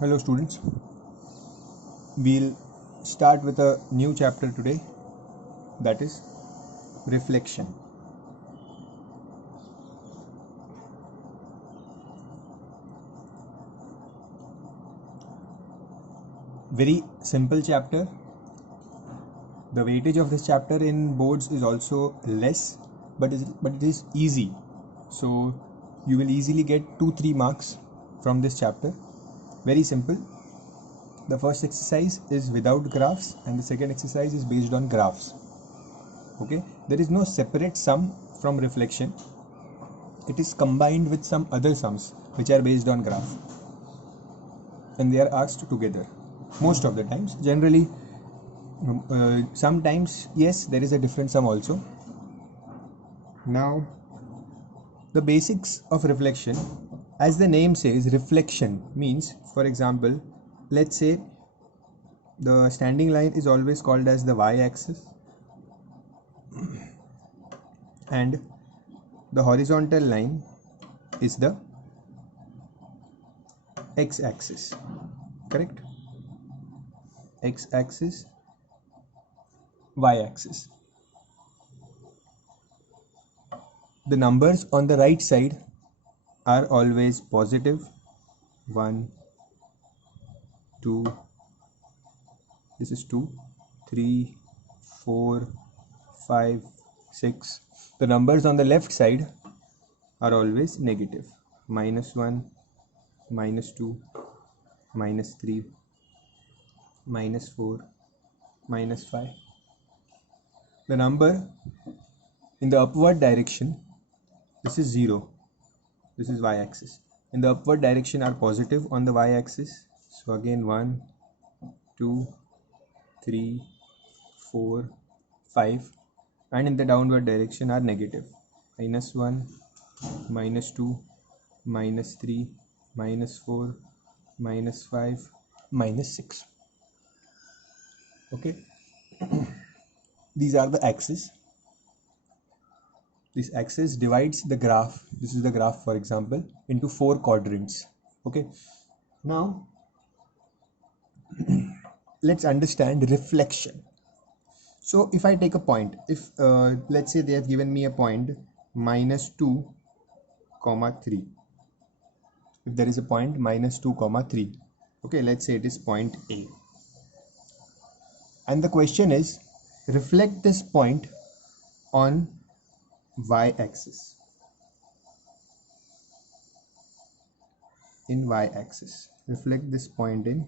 Hello students, we'll start with a new chapter today, that is reflection. Very simple chapter. The weightage of this chapter in boards is also less, but it is easy. So you will easily get 2-3 marks from this chapter. Very simple. The first exercise is without graphs and the second exercise is based on graphs. Okay, there is no separate sum from reflection. It is combined with some other sums which are based on graph, and they are asked together most of the times. Generally, sometimes yes, there is a different sum also. Now, the basics of reflection, as the name says, reflection means, for example, let's say the standing line is always called as the y-axis and the horizontal line is the x-axis, correct? X-axis, y-axis. The numbers on the right side are always positive. 1, 2, this is 2, 3, 4, 5, 6. The numbers on the left side are always negative. -1, -2, -3, -4, -5. The number in the upward direction, this is 0. This is y-axis. In the upward direction are positive on the y-axis. So again 1, 2, 3, 4, 5. And in the downward direction are negative. -1, -2, -3, -4, -5, -6. Okay. These are the axes. This axis divides the graph, this is the graph for example, into 4 quadrants. Okay. Now let's understand reflection. So if I take a point, if let's say they have given me a point -2, 3. If there is a point -2, 3, okay, let's say it is point A, and the question is reflect this point on y-axis, in y-axis, reflect this point in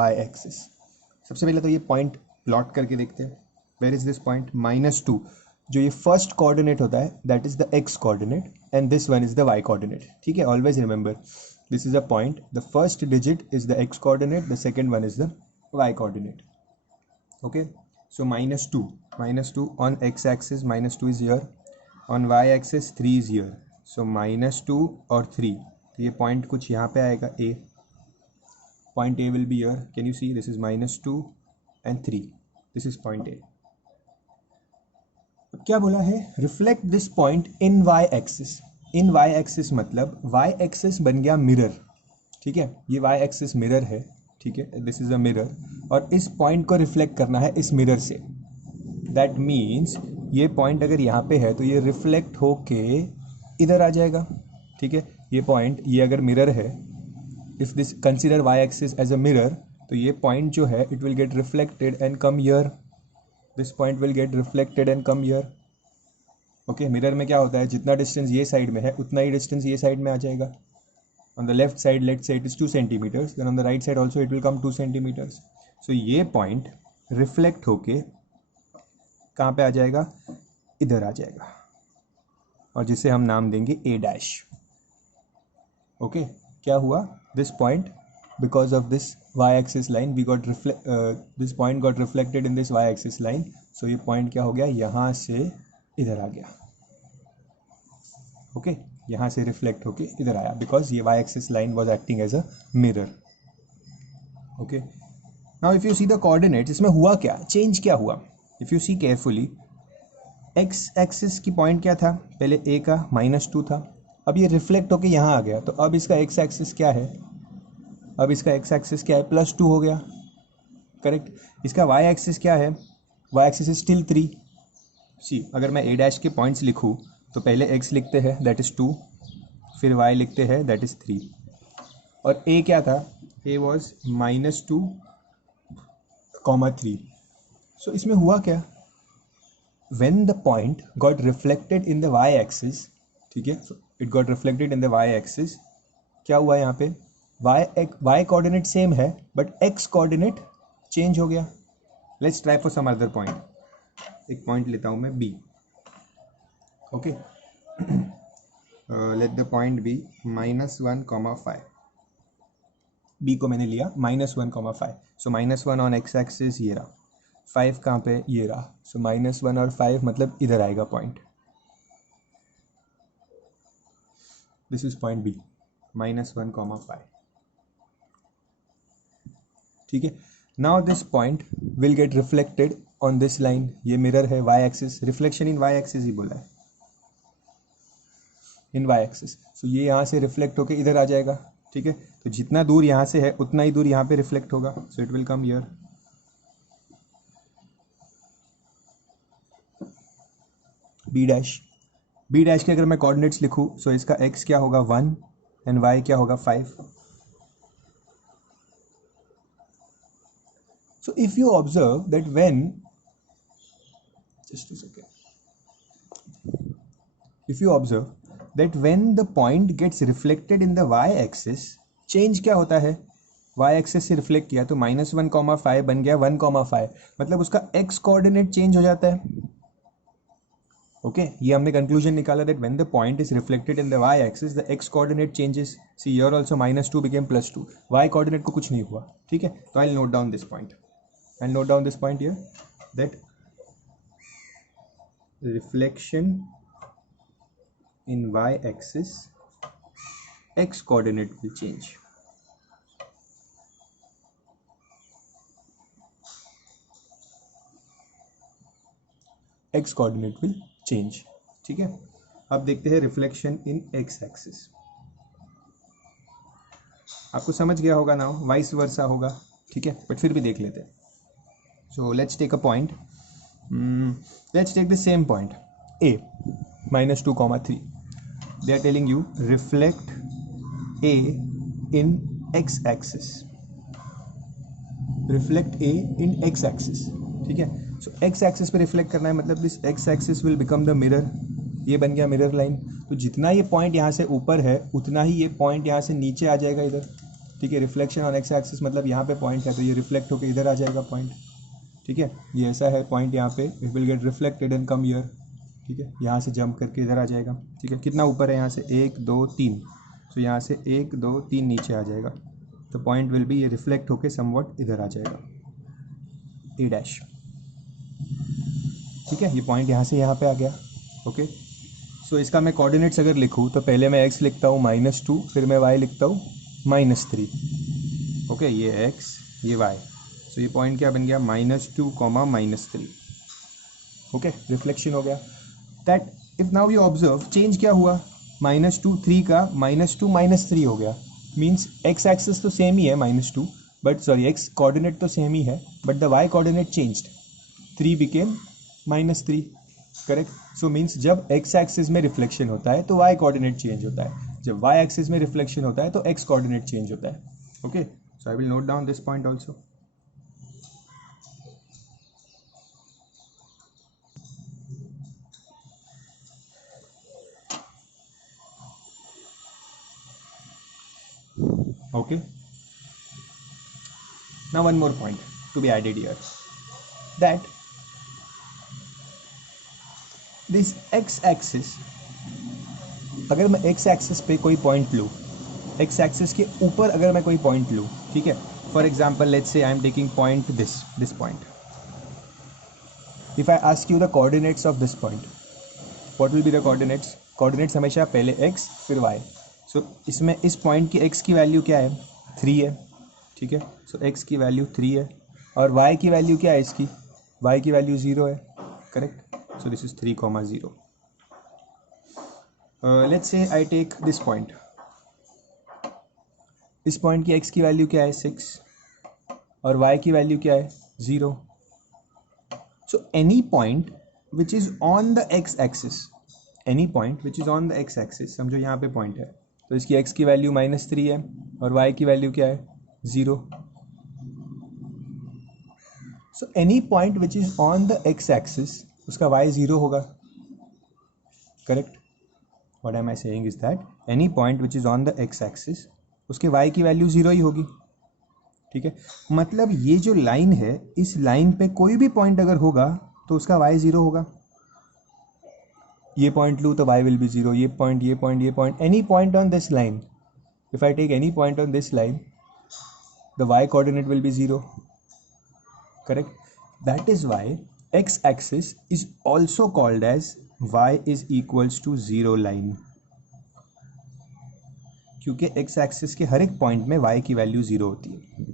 y-axis. सबसे पहले तो ये point plot करके देखते हैं. Where is this point? -2, जो ये first coordinate होता है that is the x coordinate and this one is the y coordinate. ठीक है, always remember this is a point, the first digit is the x coordinate, the second one is the y coordinate. Okay, so -2 on x-axis, -2 is here, on y-axis 3 is here, so -2 और 3, तो ये point कुछ यहाँ पे आएगा A. Point A will be here. Can you see this is -2 and 3. This is point A. अब क्या बोला है? Reflect this point in y-axis. In y-axis मतलब y-axis बन गया मिरर. ठीक है, ये y-axis मिरर है. ठीक है, दिस इज अ मिरर और इस पॉइंट को रिफ्लेक्ट करना है इस मिरर से. दैट मीन्स ये पॉइंट अगर यहाँ पे है तो ये रिफ्लेक्ट होके इधर आ जाएगा. ठीक है, ये पॉइंट, ये अगर मिरर है, if this consider Y axis as a mirror, तो ये पॉइंट जो है it will get reflected and come here. This point will get reflected and come here. Okay, mirror में क्या होता है, जितना डिस्टेंस ये साइड में है उतना ही डिस्टेंस ये साइड में आ जाएगा. On the left side, let's say it is 2 centimeters, then on the right side also it will come 2 centimeters. So ये point reflect होके कहाँ पे आ जाएगा? इधर आ जाएगा, और जिसे हम नाम देंगे A'. ओके, क्या हुआ? This point, because of this y-axis line, we got this point got reflected in this y-axis line. So ये point क्या हो गया? यहाँ से इधर आ गया. ओके, यहाँ से रिफ्लेक्ट होके इधर आया बिकॉज ये Y axis line was acting as a mirror. Okay, now if you see the coordinates, इसमें हुआ क्या, चेंज क्या हुआ? If you see carefully, X axis की पॉइंट क्या था? पहले ए का -2 था, अब ये रिफ्लेक्ट होके यहाँ आ गया, तो अब इसका एक्स एक्सिस क्या है? अब इसका एक्स एक्सिस क्या है, +2 हो गया, करेक्ट। इसका वाई एक्सिस क्या है, वाई एक्सिस इज स्टिल 3। सी अगर मैं ए डैश के पॉइंट्स लिखूँ तो पहले एक्स लिखते हैं दैट इज़ 2, फिर वाई लिखते हैं दैट इज़ 3, और ए क्या था, ए वॉज -2, 3। सो इसमें हुआ क्या, when the point got reflected in the y axis, ठीक है, it got reflected in the y axis, क्या हुआ यहाँ पे, y कोऑर्डिनेट सेम है बट x कोऑर्डिनेट चेंज हो गया। Let's try for some other point, एक पॉइंट लेता हूँ मैं b, okay, let the point B -1,5, b को मैंने लिया -1,5, सो -1 ऑन x एक्सिस ये रहा, 5 कहाँ पे, ये रहा, सो -1 और 5 मतलब इधर आएगा point, this is point B, -1,5, ठीक है। Now this point will get reflected on this line, ये मिरर है y axis, reflection in y axis ही बोला है, इन y एक्सिस, सो ये यहाँ से रिफ्लेक्ट होके इधर आ जाएगा, ठीक है। तो जितना दूर यहाँ से है उतना ही दूर यहाँ पे रिफ्लेक्ट होगा, so it will come here, B dash के अगर मैं कोऑर्डिनेट्स लिखूँ सो इसका x क्या होगा 1 एंड y क्या होगा 5। So if you observe that when, just a second, if you observe that when the point gets reflected in the y axis, change क्या होता है, y एक्सिस से रिफ्लेक्ट किया तो -1,5 बन गया 1,5, मतलब उसका x कोऑर्डिनेट चेंज हो जाता है, ओके ये हमने कंक्लूजन निकाला that when the point is reflected in the y axis the x coordinate changes, see here also -2 became +2, y coordinate को कुछ नहीं हुआ, ठीक है। तो I will note down this point, I note down this point here that reflection in y axis x coordinate will change, x coordinate will change, ठीक है। अब देखते हैं रिफ्लेक्शन इन x एक्सिस, आपको समझ गया होगा ना, वाइस वर्सा होगा, ठीक है, बट फिर भी देख लेते हैं। So let's take a point, let's take the same point a -2,3, they are telling you reflect a in x axis, reflect a in x axis, ठीक है। सो x एक्सिस पे रिफ्लेक्ट करना है, मतलब this x axis will become the mirror, ये बन गया mirror line, तो जितना ये पॉइंट यहाँ से ऊपर है उतना ही ये पॉइंट यहाँ से नीचे आ जाएगा इधर, ठीक है। रिफ्लेक्शन ऑन x एक्सिस मतलब यहाँ पे पॉइंट है तो ये रिफ्लेक्ट होकर इधर आ जाएगा पॉइंट, ठीक है, ये ऐसा है पॉइंट यहाँ पे, it will get reflected and come here, ठीक है, यहाँ से जंप करके इधर आ जाएगा, ठीक है। कितना ऊपर है यहाँ से, 1 2 3, तो यहाँ से 1 2 3 नीचे आ जाएगा, तो पॉइंट विल बी, ये रिफ्लेक्ट होके समवट इधर आ जाएगा, ए डैश, ठीक है। ये पॉइंट यहाँ से यहाँ पे आ गया, ओके। सो इसका मैं कोऑर्डिनेट्स अगर लिखूँ तो पहले मैं x लिखता हूँ -2, फिर मैं y लिखता हूँ -3, ओके, ये x ये y, सो ये पॉइंट क्या बन गया, -2, -3, ओके, रिफ्लेक्शन हो गया। That if now you observe change क्या हुआ, -2 3 का -2 -3 हो गया, मीन्स x एक्सिस तो सेम ही है -2, बट सॉरी x कोऑर्डिनेट तो सेम ही है but the y coordinate changed, 3 became -3, correct. So means जब x एक्सिस में रिफ्लेक्शन होता है तो y कोऑर्डिनेट चेंज होता है, जब y एक्सिस में रिफ्लेक्शन होता है तो x कोऑर्डिनेट चेंज होता है, okay. So I will note down this point also, okay. Now one more point to be added here, that this x axis, अगर मैं x एक्सिस पे कोई पॉइंट लूँ, x एक्सिस के ऊपर अगर मैं कोई पॉइंट लूँ, ठीक है, for example let's say I am taking point this point, if I ask you the coordinates of this point, what will be the coordinates, coordinates हमेशा पहले x फिर y, सो इसमें इस पॉइंट की x की वैल्यू क्या है, 3 है, ठीक है, सो x की वैल्यू 3 है और y की वैल्यू क्या है इसकी, y की वैल्यू 0 है, correct. So this is 3, 0. Let's say I take this point, इस पॉइंट की x की वैल्यू क्या है 6 और y की वैल्यू क्या है 0. सो any point which is on the x axis, any point which is on the x axis, समझो यहाँ पे पॉइंट है तो इसकी x की वैल्यू -3 है और y की वैल्यू क्या है 0. सो any point which is on the x axis उसका y 0 होगा. Correct. What am I saying is that any point which is on the x axis उसके y की वैल्यू 0 ही होगी. ठीक है, मतलब ये जो लाइन है इस लाइन पे कोई भी पॉइंट अगर होगा तो उसका y 0 होगा. ये पॉइंट लूँ तो y विल बी 0, ये पॉइंट ये पॉइंट ये point, any point on this line, if I take any point on this line the y coordinate will be 0. Correct. That is why x axis is also called as y is equals to 0 line, क्योंकि x axis के हर एक point में y की value 0 होती है.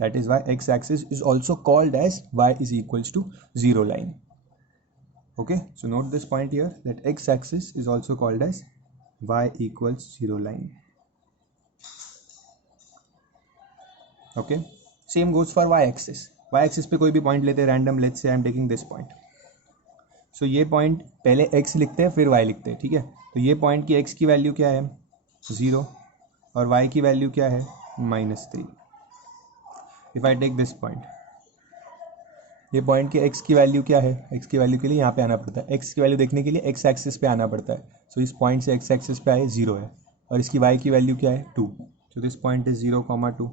That is why x axis is also called as y is equals to 0 line. Okay, so note this point here that x axis is also called as y equals 0 line. Okay, same goes for y axis. y axis पे कोई भी point लेते हैं random, let's say I am taking this point. So ये point पहले x लिखते हैं फिर y लिखते हैं. ठीक है, तो ये पॉइंट की x की वैल्यू क्या है 0 और y की वैल्यू क्या है -3. If I take this point, ये पॉइंट की x की वैल्यू क्या है, x की वैल्यू के लिए यहाँ पे आना पड़ता है, x की वैल्यू देखने के लिए x एक्सिस पे आना पड़ता है. सो इस पॉइंट से x एक्सिस पे आए 0 है और इसकी y की वैल्यू क्या है 2. So this point is 0, 2.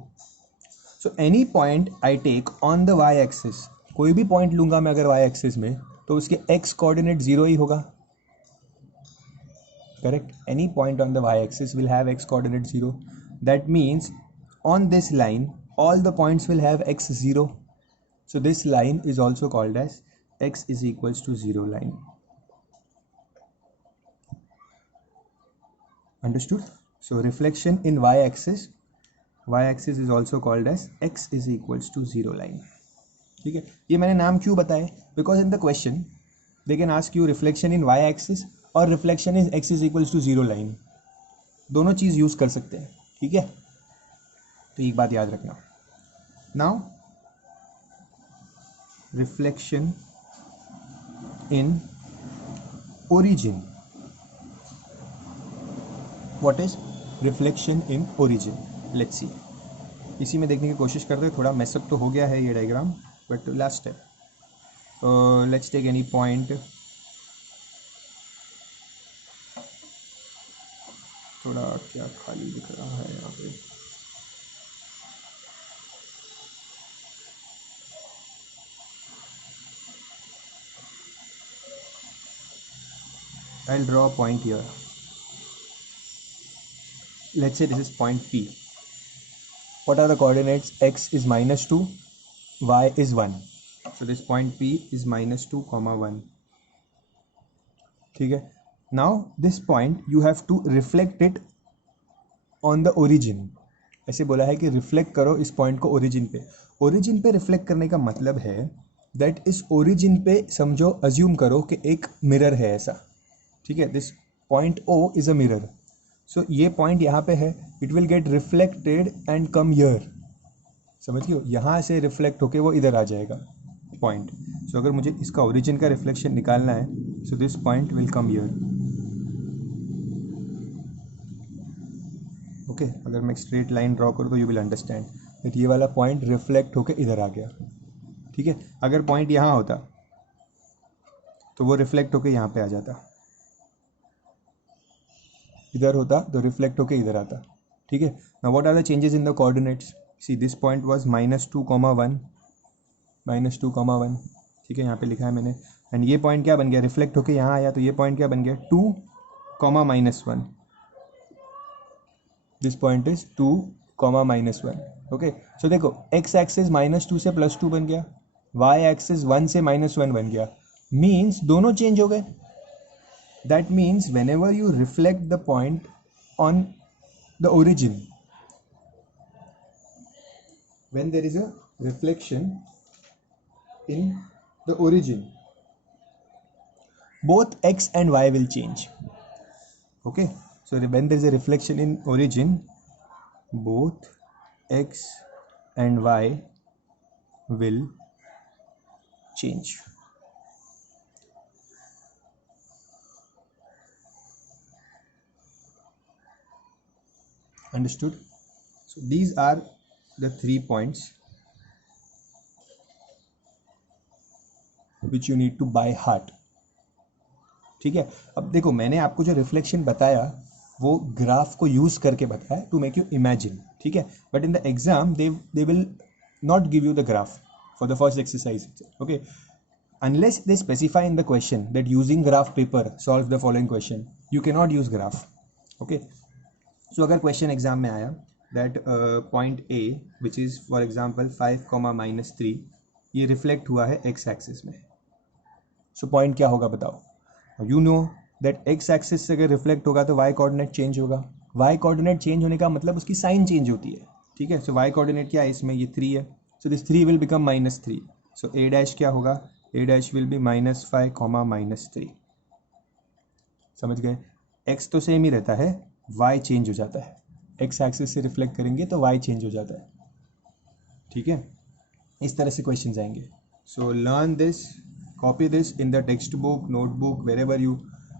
So any point I take on the y axis, कोई भी पॉइंट लूंगा मैं अगर y एक्सिस में तो उसके x कोऑर्डिनेट 0 ही होगा. Correct. Any point on the y axis will have x coordinate 0. That means on this line all the points will have x 0. So this line is also called as x is equals to 0 line. Understood? So reflection in y axis is also called as x is equals to 0 line. ठीक है, ये मैंने नाम क्यों बताए, because in the question they can ask you reflection in y axis और reflection in x is equals to 0 line, दोनों चीज़ use कर सकते हैं. ठीक है, तो एक बात याद रखना. Now reflection in origin. What is reflection in origin? Let's see. इसी में देखने की कोशिश करते हैं. थोड़ा मेसअप तो हो गया है ये डायग्राम, बट लास्ट है. Let's take any point. थोड़ा क्या खाली दिख रहा है यहाँ पे. I'll draw a point here. Let's say this is point P. What are the coordinates? X is -2, y is 1. So this point P is -2, 1. ठीक है. Now this point you have to reflect it on the origin. ऐसे बोला है कि reflect करो इस point को origin पे. ओरिजिन पे रिफ्लेक्ट करने का मतलब है दैट इस ओरिजिन पे समझो, अज्यूम करो कि एक मिरर है ऐसा. ठीक है, this point O is a mirror. So ये पॉइंट यहाँ पे है, it will get reflected and come here. समझ गए, यहाँ से रिफ्लेक्ट होके वो इधर आ जाएगा पॉइंट. सो अगर मुझे इसका ओरिजिन का रिफ्लेक्शन निकालना है, सो this point will come here. Okay, अगर मैं स्ट्रेट लाइन ड्रॉ करूँ तो यू विल अंडरस्टैंड दैट ये वाला पॉइंट रिफ्लेक्ट होके इधर आ गया. ठीक है, अगर पॉइंट यहाँ होता तो वो रिफ्लेक्ट होके यहाँ पे आ जाता, इधर होता तो रिफ्लेक्ट होके इधर आता. ठीक है. Now what are the changes in the coordinates? See this point was -2, 1, -2, 1. ठीक है, यहाँ पे लिखा है मैंने. एंड ये पॉइंट क्या बन गया, रिफ्लेक्ट होके यहाँ आया, तो ये पॉइंट क्या बन गया 2, -1. This point is 2, -1. ओके, सो देखो x एक्सिस -2 से +2 बन गया, y एक्सिस 1 से -1 बन गया. मीन्स दोनों चेंज हो गए. That means whenever you reflect the point on the origin, when there is a reflection in the origin, both x and y will change. Okay, so when there is a reflection in origin, both x and y will change. Understood? So these are the 3 points which you need to by heart. ठीक है, अब देखो मैंने आपको जो reflection बताया वो graph को यूज करके बताया टू मेक यू इमेजिन, ठीक है, but in the exam they will not give you the graph for the first exercise. Okay, unless they specify in the question that using graph paper solve the following question, you cannot use graph. Okay, so अगर question exam में आया that point A which is for example 5 comma minus 3 ये reflect हुआ है x axis में, so point क्या होगा बताओ. You know that x axis से अगर reflect होगा तो y coordinate change होगा. y coordinate change होने का मतलब उसकी sign change होती है, ठीक है. so y coordinate क्या है इसमें, ये 3 है, so this 3 will become minus 3, so a dash क्या होगा, a dash will be minus 5 comma minus 3. समझ गए, x तो सेम ही रहता है, y चेंज हो जाता है, x एक्सिस से रिफ्लेक्ट करेंगे तो y चेंज हो जाता है, ठीक है. इस तरह से क्वेश्चन आएंगे. So learn this, copy this in the text book, notebook,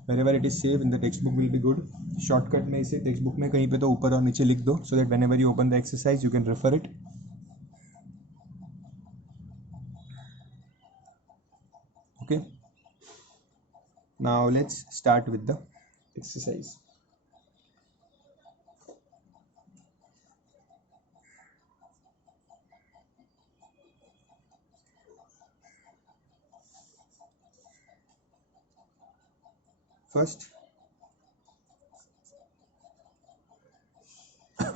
wherever it is safe in the textbook will be good. Shortcut में इसे टेक्स्ट बुक में कहीं पे तो ऊपर और नीचे लिख दो, so that whenever you open the exercise you can refer it. Okay, now let's start with the exercise. First,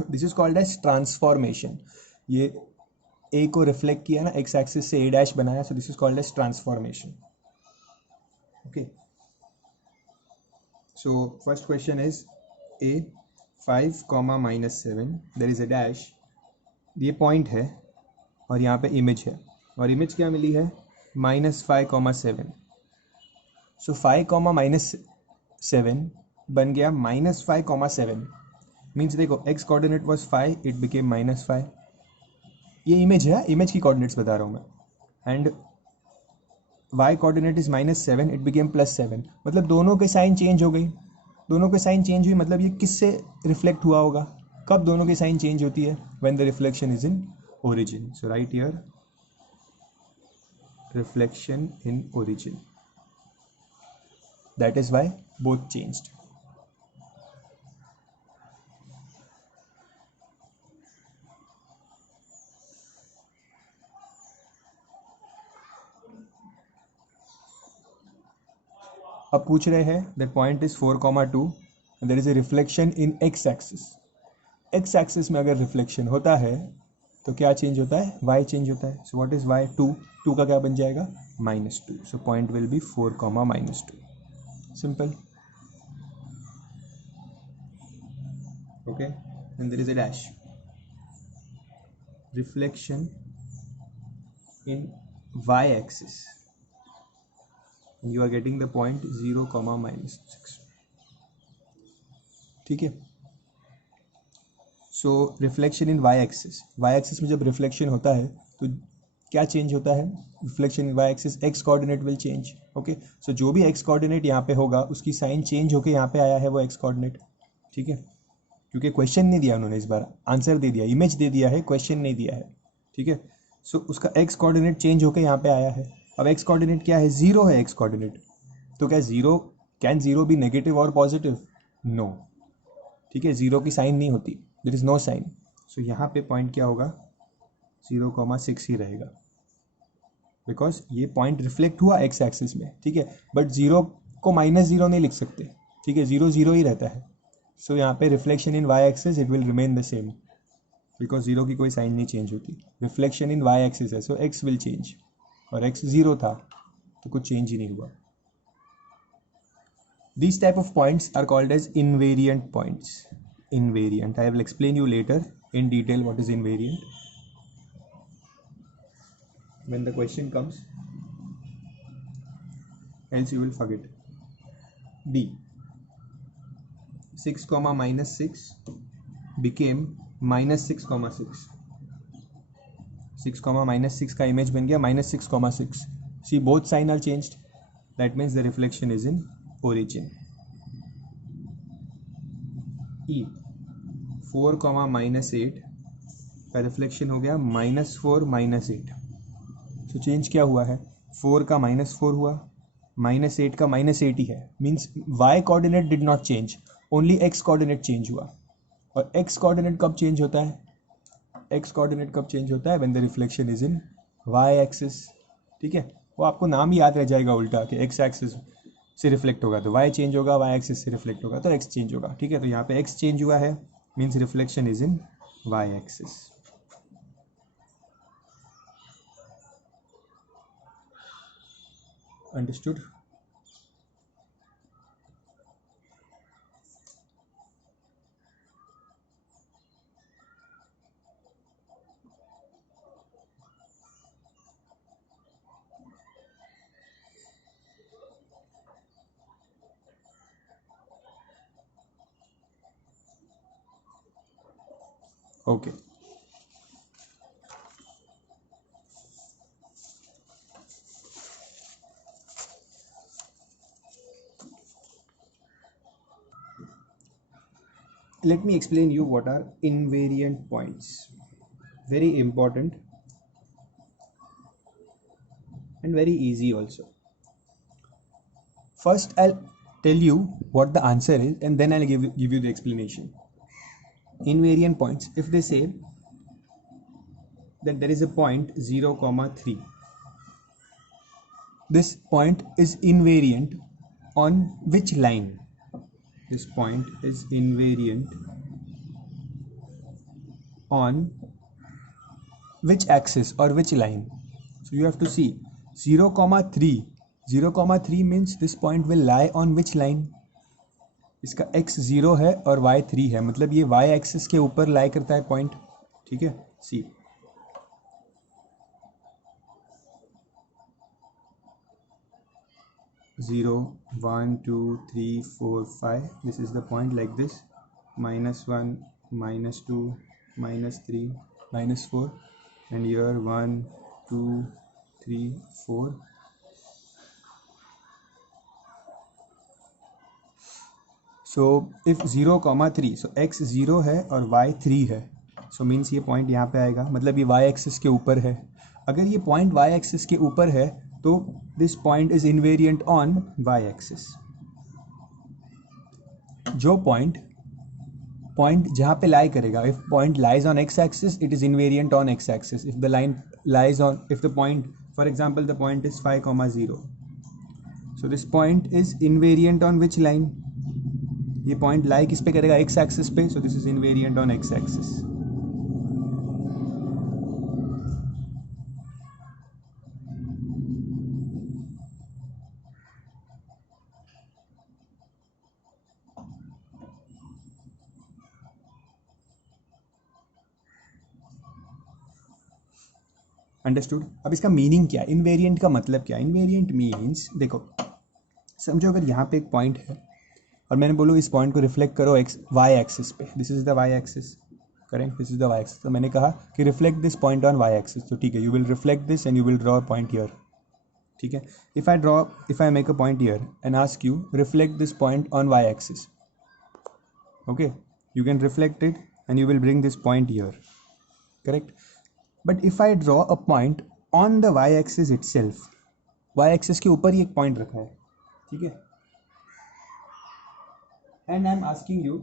this is called as transformation. ये a को रिफ्लेक्ट किया ना, x एक्सिस से a डैश बनाया, so this is called as transformation. Okay, so first question is a 5 comma minus 7 there is a dash. ये point है और यहाँ पे इमेज है, और इमेज क्या मिली है, minus 5 comma 7. so 5 comma minus 7 बन गया minus 5 comma 7, मीन्स देखो x coordinate was 5, it became minus 5. ये इमेज है, इमेज की कोऑर्डिनेट्स बता रहा हूँ मैं, and y coordinate is -7, it became +7. मतलब दोनों के साइन चेंज हो गई, दोनों के साइन चेंज हुई, मतलब ये किससे रिफ्लेक्ट हुआ होगा, कब दोनों की साइन चेंज होती है, when the reflection is in origin. So right here reflection in origin, that is why both changed. अब पूछ रहे हैं that point is 4,2 and there is a reflection in x axis. x axis में अगर reflection होता है तो क्या चेंज होता है, y चेंज होता है. सो व्हाट इज y, 2 का क्या बन जाएगा, -2. So point will be 4, -2. Simple. Okay, and there is a dash. Reflection in y axis, you are getting the point 0, -6. ठीक है. So reflection in y axis, y axis में जब reflection होता है तो क्या चेंज होता है, reflection in y axis, x coordinate will change. Okay, so जो भी x कोऑर्डिनेट यहाँ पे होगा उसकी साइन चेंज होके यहाँ पे आया है वो x कोऑर्डिनेट, ठीक है, क्योंकि क्वेश्चन नहीं दिया उन्होंने, इस बार आंसर दे दिया, इमेज दे दिया है, क्वेश्चन नहीं दिया है, ठीक है. सो उसका x कोऑर्डिनेट चेंज होके यहाँ पे आया है. अब x कोऑर्डिनेट क्या है, 0 है x कोऑर्डिनेट, तो क्या 0, कैन 0 बी नेगेटिव और पॉजिटिव, नो, ठीक है, 0 की साइन नहीं होती, देयर इज नो साइन. सो यहाँ पे पॉइंट क्या होगा, 0,6 ही रहेगा, बिकॉज ये पॉइंट रिफ्लेक्ट हुआ x एक्सिस में, ठीक है, बट 0 को -0 नहीं लिख सकते, ठीक है, 0 0 ही रहता है. सो यहाँ पे reflection in y axis it will remain the same, because 0 की कोई साइन नहीं चेंज होती. रिफ्लेक्शन इन y एक्सिस है, सो x विल चेंज, और x 0 था तो कुछ चेंज ही नहीं हुआ. These type of points are called as invariant points. Invariant, I will explain you later in detail what is invariant when the question comes, else you will forget. B, 6 comma -6 became -6,6, 6, -6 का image बन गया -6,6. See both sign are changed, that means the reflection is in origin. E 4, -8 का reflection हो गया -4, -8. तो change क्या हुआ है, 4 का -4 हुआ, -8 का -8 ही है. Means y coordinate did not change, only x coordinate change हुआ. और x कोऑर्डिनेट कब चेंज होता है, x कोऑर्डिनेट कब चेंज होता है, when the reflection is in y axis. ठीक है, वो आपको नाम ही याद रह जाएगा उल्टा कि x एक्सिस से रिफ्लेक्ट होगा तो y चेंज होगा, y एक्सिस से रिफ्लेक्ट होगा तो x चेंज होगा. ठीक है, तो यहाँ पे x चेंज हुआ है, means reflection is in y axis. Understood. Okay. Let me explain you what are invariant points. Very important and very easy also. First I'll tell you what the answer is and then I'll give you the explanation. Invariant points, if they say that there is a point 0, 3, this point is invariant on which line? This point is invariant on which axis or which line? So you have to see 0, 3. 0, 3 means this point will lie on which line? इसका x 0 है और y 3 है, मतलब ये y axis के ऊपर लाई करता है पॉइंट. ठीक है, सी 0, 1, 2, 3, 4, 5. This is the point like this. -1, -2, -3, -4, and here 1, 2, 3, 4. So if 0, 3, so x 0 है और y 3 है, so means ये पॉइंट यहाँ पे आएगा, मतलब ये y एक्सिस के ऊपर है. अगर ये पॉइंट y एक्सिस के ऊपर है तो this point is invariant on y axis. जो पॉइंट जहाँ पे लाई करेगा, if point lies on x axis it is invariant on x axis. If the line lies on, if the point, for example the point is 5, 0, so this point is invariant on which line? ये point lie किस पे करेगा, x axis पे, so this is invariant on x axis. Understood. अब इसका meaning क्या है, invariant का मतलब क्या है? इनवेरिएंट मीन्स, देखो समझो अगर यहाँ पे एक पॉइंट है और मैंने बोलो इस पॉइंट को रिफ्लेक्ट करो y एक्सिस पे, this is the y axis, correct, this is the y axis. तो मैंने कहा कि reflect this point on y axis, तो ठीक है, you will reflect this and you will draw a point here. ठीक है, if I make a point here and ask you reflect this point on y axis, okay, you can reflect it and you will bring this point here, correct. But if I draw a point on the y axis itself, y axis के ऊपर ही एक point रखा है, ठीक है, and I am asking you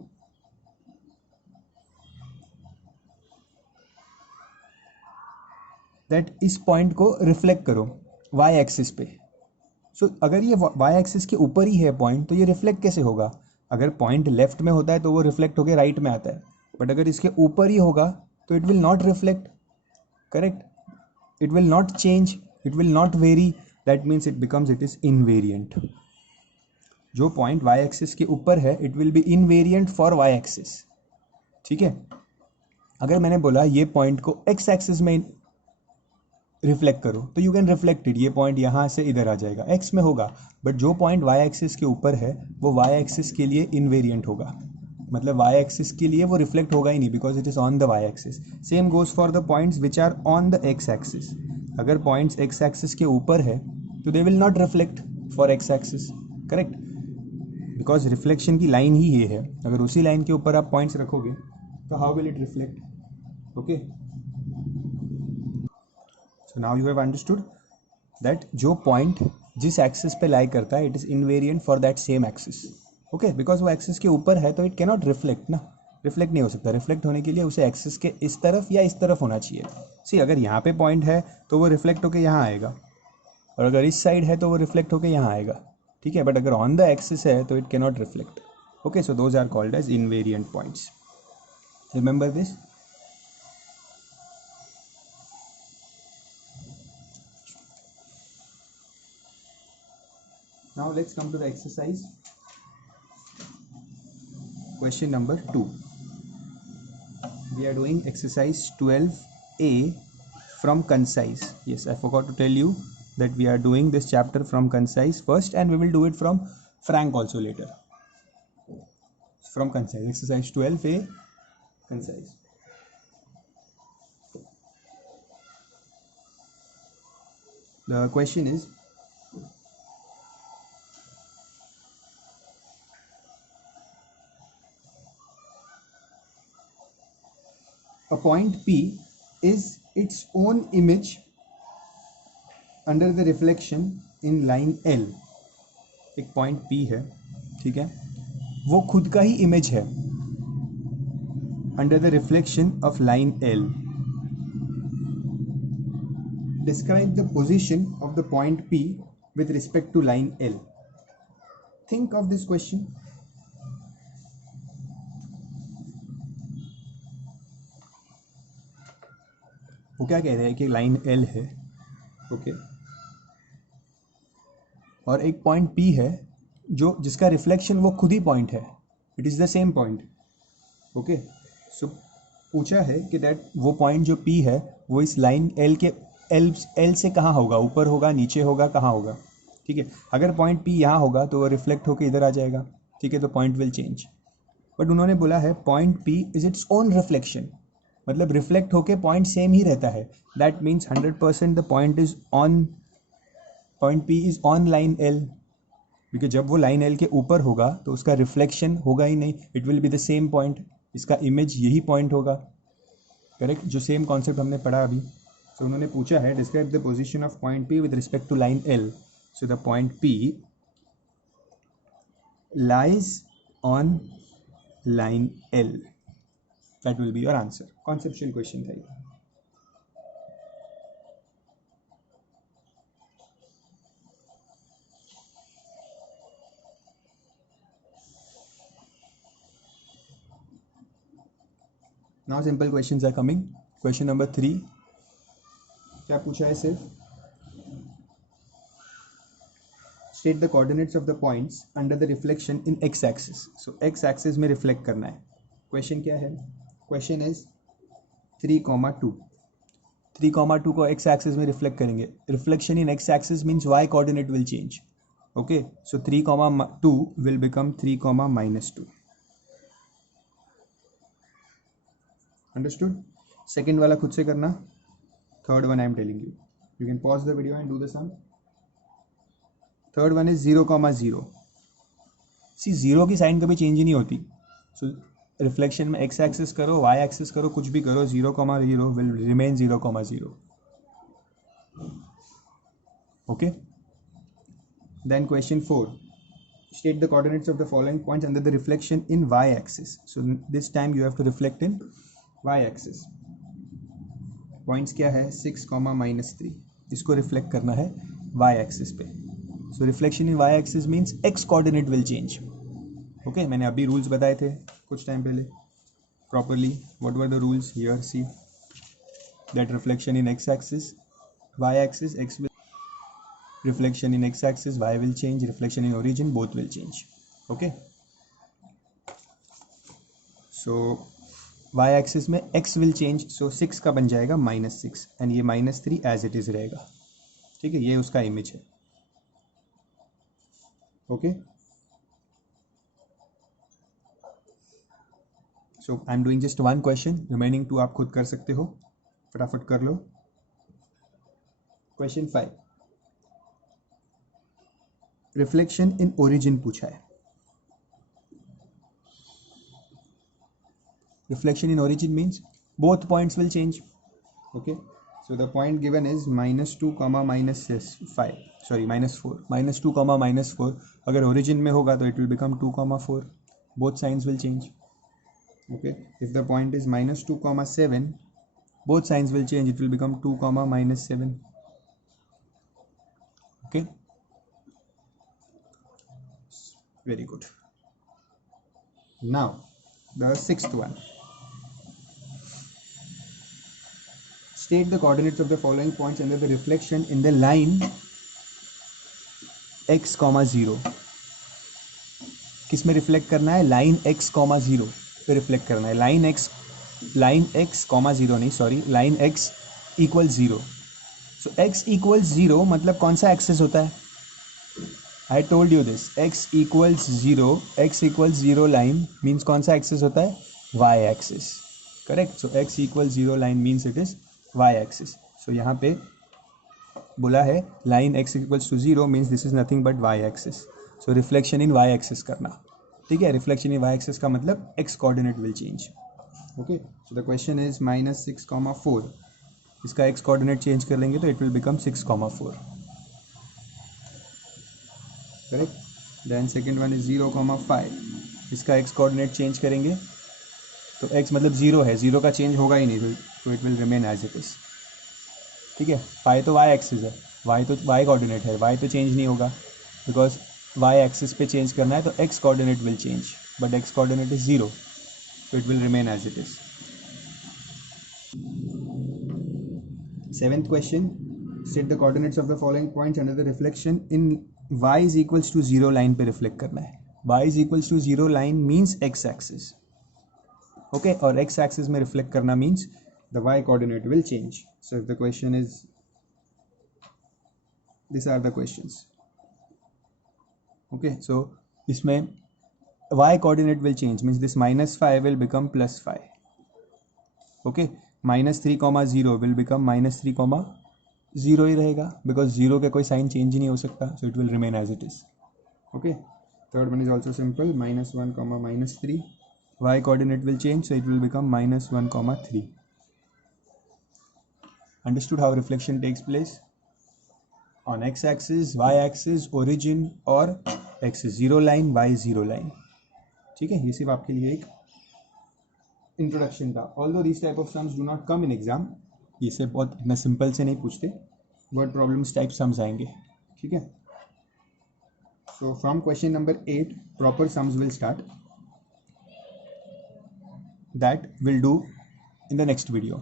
that इस point को reflect करो y axis पे. so, अगर ये y axis के ऊपर ही है point तो ये reflect कैसे होगा? अगर point left में होता है तो वो reflect होके right में आता है, but अगर इसके ऊपर ही होगा तो it will not reflect, correct, it will not change, it will not vary, that means it is invariant. जो point y axis के ऊपर है it will be invariant for y axis. ठीक है, अगर मैंने बोला ये point को x axis में रिफ्लेक्ट करो तो यू कैन रिफ्लेक्ट इट, ये पॉइंट यहाँ से इधर आ जाएगा, x में होगा, बट जो पॉइंट y एक्सिस के ऊपर है वो y एक्सिस के लिए इनवेरिएंट होगा. मतलब वाई एक्सिस के लिए वो रिफ्लेक्ट होगा ही नहीं, because it is on the Y axis. Same goes for the points which are on the X axis. अगर पॉइंट्स एक्स एक्सिस के ऊपर है तो they will not reflect for X axis. Correct, because reflection की line ही ये है. अगर उसी लाइन के ऊपर आप पॉइंट्स रखोगे तो how will it reflect. Okay, so now you have understood that जो पॉइंट जिस एक्सिस पे लाई करता है it is invariant for that same axis. Okay, because वो एक्सिस के ऊपर है तो इट कैन नॉट रिफ्लेक्ट ना. रिफ्लेक्ट नहीं हो सकता. रिफ्लेक्ट होने के लिए उसे एक्सिस के इस तरफ या इस तरफ होना चाहिए. सी, अगर यहाँ पे पॉइंट है तो वो रिफ्लेक्ट होकर यहाँ आएगा, और अगर इस साइड है तो वो रिफ्लेक्ट होकर यहाँ आएगा. ठीक है, बट अगर ऑन द एक्सिस है तो it can not reflect. Okay, so those are called as invariant points. Remember this. Now let's come to the exercise. Question number 2. We are doing exercise 12A from Concise. Yes, I forgot to tell you that we are doing this chapter from Concise first, and we will do it from Frank also later. From Concise, exercise 12A, Concise. The question is, a point P is its own image under the reflection in line L. एक point P है, ठीक है, वो खुद का ही image है under the reflection of line L. Describe the position of the point P with respect to line L. Think of this question. वो क्या कह रहे हैं कि लाइन L है, ओके, और एक पॉइंट P है जो जिसका रिफ्लेक्शन वो खुद ही पॉइंट है. It is the same point. Okay, so पूछा है कि दैट वो पॉइंट जो P है वो इस लाइन L के L से कहाँ होगा, ऊपर होगा, नीचे होगा, कहाँ होगा. ठीक है, अगर पॉइंट P यहाँ होगा तो वो रिफ्लेक्ट होकर इधर आ जाएगा. ठीक है, तो पॉइंट विल चेंज. बट उन्होंने बोला है point P is its own reflection, मतलब रिफ्लेक्ट होके पॉइंट सेम ही रहता है. That means 100% the point is on, point P is on line L, क्योंकि जब वो लाइन L के ऊपर होगा तो उसका रिफ्लेक्शन होगा ही नहीं. It will be the same point, इसका इमेज यही पॉइंट होगा. करेक्ट, जो सेम कॉन्सेप्ट हमने पढ़ा अभी. सो उन्होंने पूछा है describe the position of point P with respect to line L. So the point P lies on line L. That will be your answer. Conceptual question था ये. Now simple questions are coming. Question number 3. क्या पूछा है सिर्फ? State the coordinates of the points under the reflection in x axis. So x axis में reflect करना है. Question क्या है? Question is 3,2. 3,2 को x axis में reflect करेंगे. Reflection in x axis means y coordinate will change. Okay, so 3,2 will become 3,-2. Understood? Second वाला खुद से करना. Third one I am telling you. You can pause the video and do the sum. Third one is 0,0. See, 0 की sign कभी change ही नहीं होती. So reflection में x axis करो, y एक्सिस करो, कुछ भी करो, 0,0 will remain 0,0. Okay. Then question 4. State the coordinates of the following points under the reflection in y axis. So this time you have to reflect in y axis. Points क्या है? 6, -3. इसको reflect करना है y axis पे. So reflection in y axis means x coordinate will change. Okay, मैंने अभी rules बताए थे कुछ टाइम पहले properly. What were the rules? Here see that reflection in x axis, y axis, x will, reflection in x axis, y will change, reflection in origin, both will change. Okay, so y axis में x will change, so 6 का बन जाएगा -6 and ये -3 as it is रहेगा. ठीक है, ये उसका इमेज है. Okay, so I am doing just one question, remaining 2 आप खुद कर सकते हो, फटाफट कर लो। क्वेश्चन 5, रिफ्लेक्शन इन ओरिजिन पूछा है। Reflection in origin means both points will change. Okay, so the point given is -2, -5, sorry -4, -2, -4. अगर origin में होगा तो it will become 2, 4. Both signs will change. Okay, if the point is -2, 7, both signs will change. It will become 2, -7. Okay, very good. Now the sixth one. State the coordinates of the following points under the reflection in the line x, 0. किस में reflect करना है? Line x, 0 पे reflect करना है। Line x, 0 नहीं, sorry, line x equal 0। So x equal 0 मतलब कौन सा एक्सेस होता है? I told you this, x equals 0 line means कौन सा एक्सेस होता है? y axis, correct. So x equal 0 line means it is y axis. So यहाँ पे बोला है line x equals to 0 means this is nothing but y axis. So reflection in y axis करना, ठीक है। रिफ्लेक्शन इन y एक्सिस का मतलब x coordinate will change. Okay, so the question is -6, 4। इसका x कोऑर्डिनेट चेंज कर लेंगे तो it will become 6, 4, correct. Then second one is 0, 5। इसका x कोऑर्डिनेट चेंज करेंगे तो x मतलब 0 है, 0 का चेंज होगा ही नहीं, तो it will remain as it is, ठीक है। फाई तो y एक्सिस है, y तो y कोऑर्डिनेट है, y तो चेंज नहीं होगा बिकॉज y एक्सिस पे चेंज करना है तो x coordinate will change, but x coordinate is 0, so it will remain as it is. Seventh question, state the coordinates of the following points under the reflection in y is equals to 0 line पे reflect करना है। y is equals to 0 line means x axis, okay, और x axis में reflect करना means the y coordinate will change. So if the question is, these are the questions, okay, so इसमें y coordinate will change means this -5 will become +5, okay, -3, 0 will become -3, 0 ही रहेगा because 0 के कोई sign change ही नहीं हो सकता, so it will remain as it is. Okay, third one is also simple, -1, -3, y coordinate will change, so it will become -1, 3. Understood how reflection takes place on x axis, y axis, origin और x 0 line, y 0 line, ठीक है। ये सिर्फ आपके लिए एक introduction था। Although this type of sums do not come in exam, ये से बहुत इतना सिंपल से नहीं पूछते, वर्ड प्रॉब्लम्स टाइप सम्स आएंगे, ठीक है। So from question number 8 proper sums will start, that will do in the next video.